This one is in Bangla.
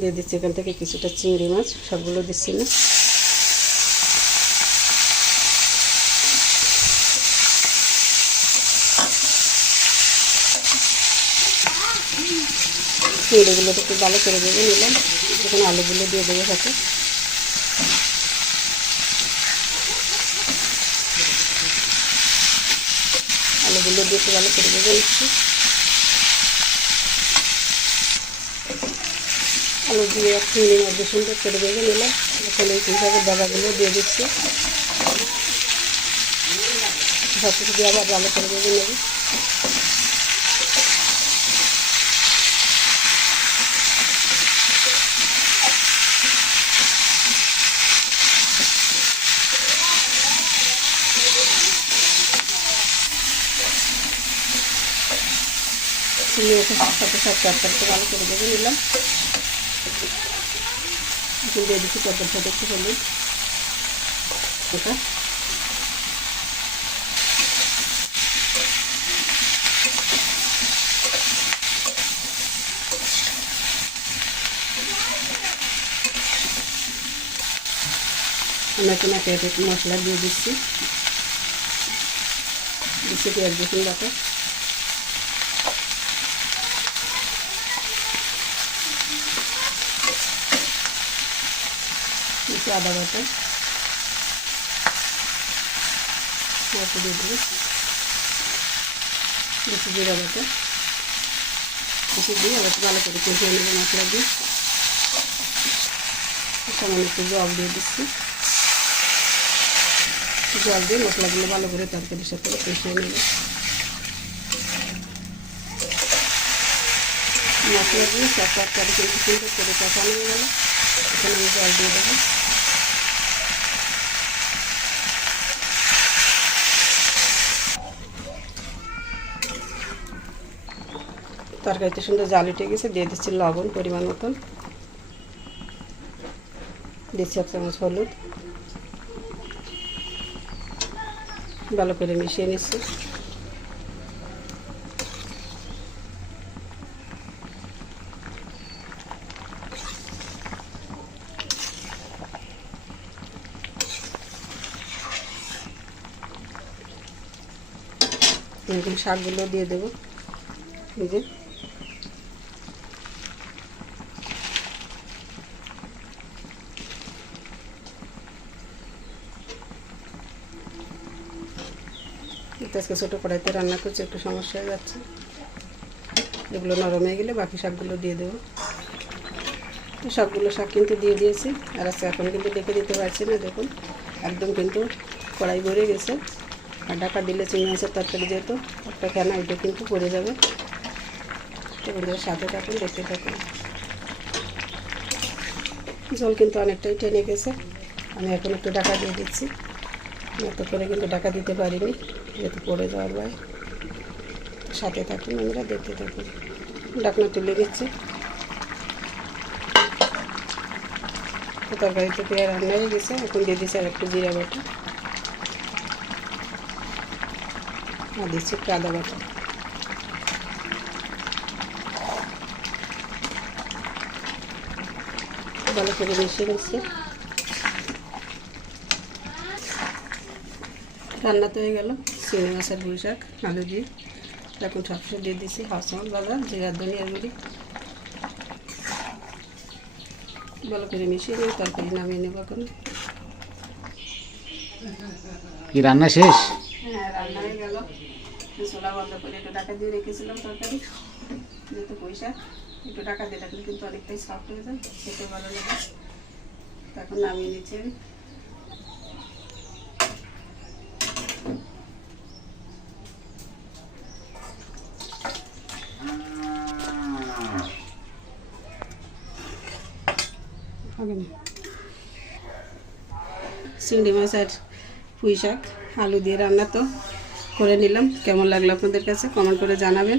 দিয়ে দিচ্ছি এখান থেকে কিছুটা চিংড়ি মাছ, সবগুলো দিচ্ছি না। চিংড়িগুলো একটু ভালো করে দেবো নিলাম, এখানে আলুগুলো দিয়ে দেবো সাথে। আলুগুলো দিয়ে একটু ভালো করে দেবো নিচ্ছি। আলু দিয়ে চিংড়ির মধ্যে সুন্দর করে ভেজে নিলাম। এখন এই হিসাবে দাবাগুলো দিয়ে দিচ্ছি, সব কিছু দিয়ে আবার ভালো করে ভেজে নেব। সাথে সাথে ভালো করে ভেজে নিলাম। এখন দিয়ে দিচ্ছি তরকারির সাথে একটু হলুদ, ওটা আমরা এখানে একটা মশলা দিয়ে দিচ্ছি, পেঁয়াজ রসুন বাটা, আদা বাটা দিয়ে দেবো, বেশি জিরা বাটা বেশি দিয়ে আবার ভালো করে কষিয়ে নেবো মশলা দিয়ে। সামান্য একটু জল দিয়ে দিচ্ছি, জল দিয়ে মশলাগুলো ভালো করে তরকারির সাথে কষিয়ে নেব। মশলা দিয়ে সব তরকারি কিন্তু সুন্দর করে কষানো হয়ে গেল। এখানে আমি জল দিয়ে দেবো। তরকারিতে সুন্দর জাল উঠে গেছে, দিয়ে দিচ্ছি লবণ পরিমাণ মতন, দিচ্ছি 1 চামচ হলুদ, ভালো করে মিশিয়ে নিচ্ছি। এরকম শাকগুলো দিয়ে দেবো, এই যে আজকে ছোটো কড়াইতে রান্না করছি, একটু সমস্যা হয়ে যাচ্ছে। এগুলো নরম হয়ে গেলে বাকি শাকগুলো দিয়ে দেবো। তো সবগুলো শাক কিন্তু দিয়ে দিয়েছি, আর আজকে এখন কিন্তু ডেকে দিতে পারছি না, দেখুন একদম কিন্তু কড়াই ভরে গেছে। আর ঢাকা দিলে চিংড়ি মাছের তরকারি যেহেতু একটা ফেনা ওইটা কিন্তু পড়ে যাবে। এগুলো সাথে থাকুন, দেখতে থাকুন। জল কিন্তু অনেকটাই টেনে গেছে, আমি এখন একটু ঢাকা দিয়ে দিচ্ছি। এত করে কিন্তু ঢাকা দিতে পারিনি, যেহেতু পড়ে যাওয়ার ভয়। সাথে থাকুন, আমরা দেখতে থাকুন। ঢাকনা তুলে দিচ্ছি। তরকারিতে পেঁয়াজ রান্না হয়ে গেছে, এখন দিয়ে দিচ্ছি আর একটু জিরা বাটা, আর দিচ্ছি একটু আদা বাটা। ভালো করে মিশিয়ে নিচ্ছি। রান্না তো হয়ে গেল চিংড়ি মাছের পুঁই শাক আলু দিয়ে। এখন সবসময় দিয়ে দিচ্ছি 1/2 চামচ বাদাম, জিরা, ধনিয়ার গুঁড়ি, ভালো করে মিশিয়ে নিয়ে তরকারি নামিয়ে নেব। এখন কি রান্না শেষ? হ্যাঁ, রান্না হয়ে গেল। চুলা বন্ধ করে একটু ঢাকা দিয়ে রেখেছিলাম তরকারি, যেহেতু পুঁই শাক একটু ঢাকা দিয়ে রাখলে কিন্তু অনেকটাই সফট হয়ে যায়, খেতে ভালো লাগে। তখন নামিয়ে নিচ্ছি। চিংড়ি মাছ আর পুঁই শাক আলু দিয়ে রান্না তো করে নিলাম। কেমন লাগলো আপনাদের কাছে কমেন্ট করে জানাবেন।